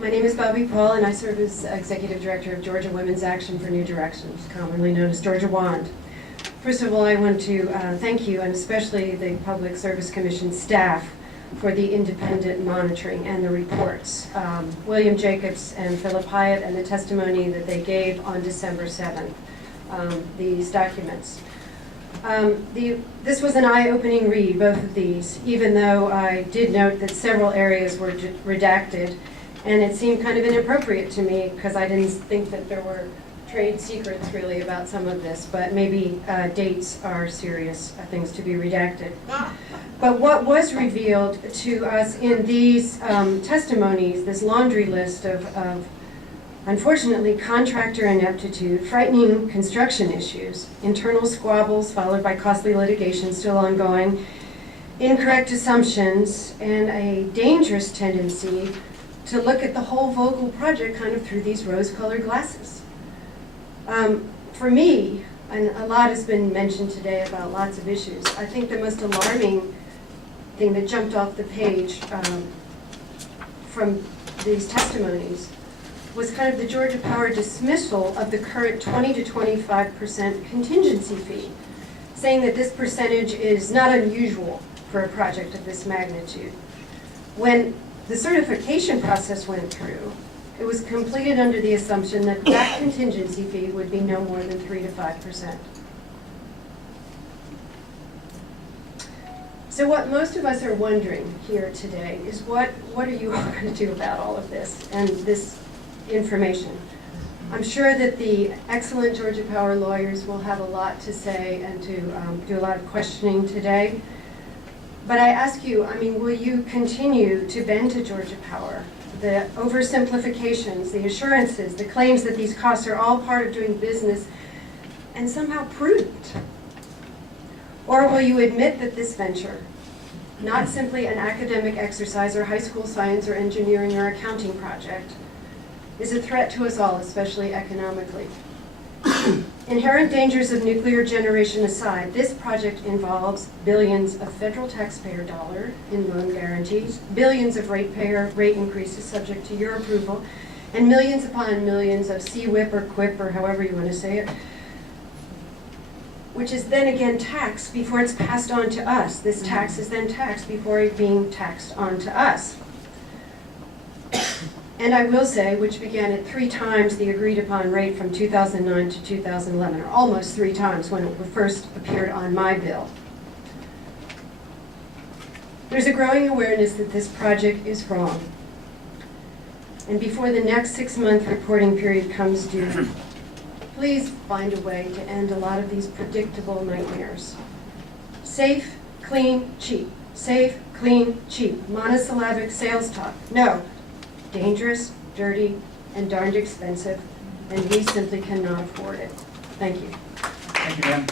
My name is Bobbie Paul, and I serve as Executive Director of Georgia Women's Action for New Directions, commonly known as Georgia WAND. First of all, I want to thank you, and especially the Public Service Commission staff, for the independent monitoring and the reports. William Jacobs and Philip Hyatt, and the testimony that they gave on December 7th, these documents. This was an eye-opening read, both of these, even though I did note that several areas were redacted, and it seemed kind of inappropriate to me because I didn't think that there were trade secrets really about some of this, but maybe dates are serious things to be redacted. But what was revealed to us in these testimonies, this laundry list of unfortunately contractor ineptitude, frightening construction issues, internal squabbles followed by costly litigation still ongoing, incorrect assumptions, and a dangerous tendency to look at the whole Vogtle project kind of through these rose-colored glasses. For me, and a lot has been mentioned today about lots of issues, I think the most alarming thing that jumped off the page from these testimonies was kind of the Georgia Power dismissal of the current 20 to 25% contingency fee, saying that this percentage is not unusual for a project of this magnitude. When the certification process went through, it was completed under the assumption that that contingency fee would be no more than 3 to 5%. So what most of us are wondering here today is what are you all going to do about all of this and this information? I'm sure that the excellent Georgia Power lawyers will have a lot to say and to do a lot of questioning today. But I ask you, will you continue to bend to Georgia Power? The oversimplifications, the assurances, the claims that these costs are all part of doing business and somehow prudent? Or will you admit that this venture, not simply an academic exercise or high school science or engineering or accounting project, is a threat to us all, especially economically? Inherent dangers of nuclear generation aside, this project involves billions of federal taxpayer dollars in loan guarantees, billions of ratepayer rate increases subject to your approval, and millions upon millions of CWIP or QUIP, or however you want to say it, which is then again taxed before it's passed on to us. This tax is then taxed before it being taxed on to us. And I will say, which began at 3 times the agreed upon rate from 2009 to 2011, or almost 3 times when it first appeared on my bill. There's a growing awareness that this project is wrong. And before the next 6-month reporting period comes due, please find a way to end a lot of these predictable nightmares. Safe, clean, cheap. Safe, clean, cheap. Monosyllabic sales talk. No. Dangerous, dirty, and darned expensive, and we simply cannot afford it. Thank you. Thank you, ma'am.